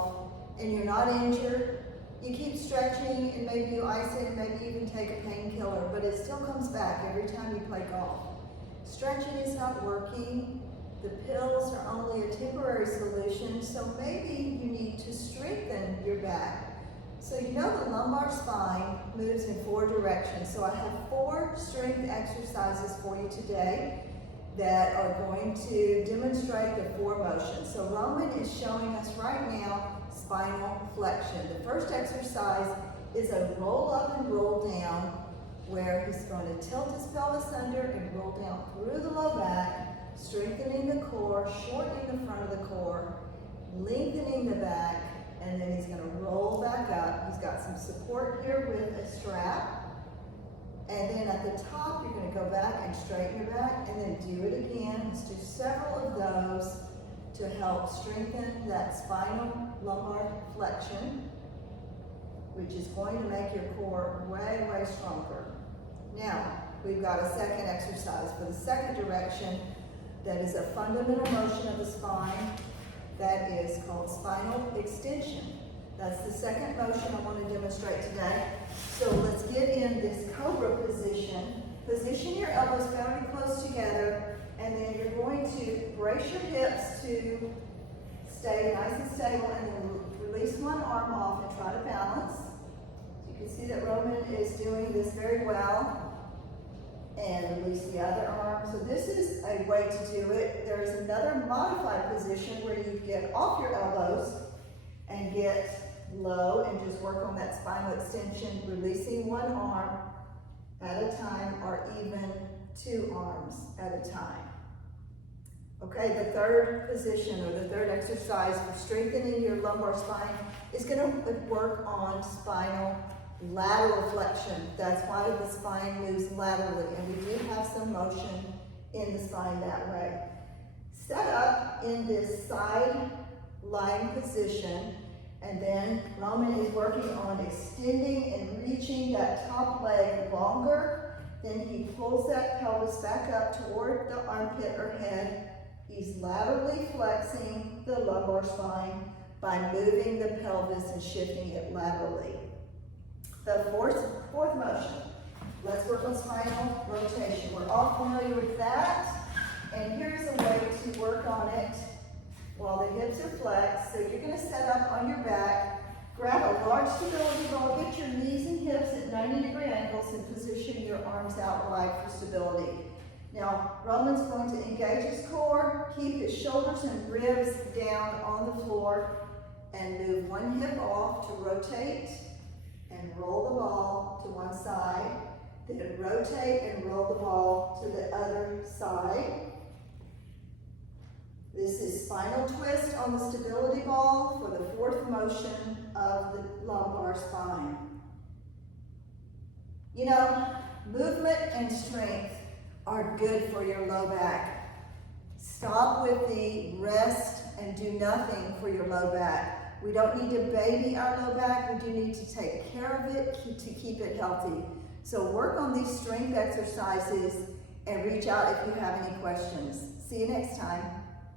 off and you're not injured, you keep stretching and maybe you ice it and maybe even take a painkiller, but it still comes back every time you play golf. Stretching is not working. The pills are only a temporary solution, so maybe you need to strengthen your back. So you know the lumbar spine moves in 4 directions. So I have 4 strength exercises for you today that are going to demonstrate the 4 motions. So Roman is showing us right now spinal flexion. The first exercise is a roll up and roll down, where he's going to tilt his pelvis under and roll down through the low back, strengthening the core, shortening the front of the core, lengthening the back, and then he's going to roll back up. He's got some support here with a strap. And then at the top, you're going to go back and straighten your back, and then do it again. Let's do several of those to help strengthen that spinal lumbar flexion, which is going to make your core way, way stronger. Now, we've got a second exercise for the second direction that is a fundamental motion of the spine that is called spinal extension. That's the second motion I want to demonstrate today. So let's get in this Cobra position. Position your elbows fairly close together, and then you're going to brace your hips to stay nice and stable, and then release one arm off and try to balance. So you can see that Roman is doing this very well. And release the other arm. So this is a way to do it. There is another modified position where you get off your elbows and get low and just work on that spinal extension, releasing one arm at a time, or even 2 arms at a time. Okay, the third position, or the third exercise for strengthening your lumbar spine, is going to work on spinal lateral flexion. That's why the spine moves laterally, and we do have some motion in the spine that way. Set up in this side lying position, and then Roman is working on extending and reaching that top leg longer. Then he pulls that pelvis back up toward the armpit or head. He's laterally flexing the lumbar spine by moving the pelvis and shifting it laterally. The fourth motion, let's work on spinal rotation. We're all familiar with that, and here's a way to work on it while the hips are flexed. So you're going to set up on your back, grab a large stability ball, get your knees and hips at 90-degree angles, and position your arms out wide for stability. Now, Roman's going to engage his core, keep his shoulders and ribs down on the floor, and move one hip off to rotate, and roll the ball to one side, then rotate and roll the ball to the other side. This is spinal twist on the stability ball for the 4th motion of the lumbar spine. You know, movement and strength are good for your low back. Stop with the rest and do nothing for your low back. We don't need to baby our low back. We do need to take care of it to keep it healthy. So work on these strength exercises and reach out if you have any questions. See you next time.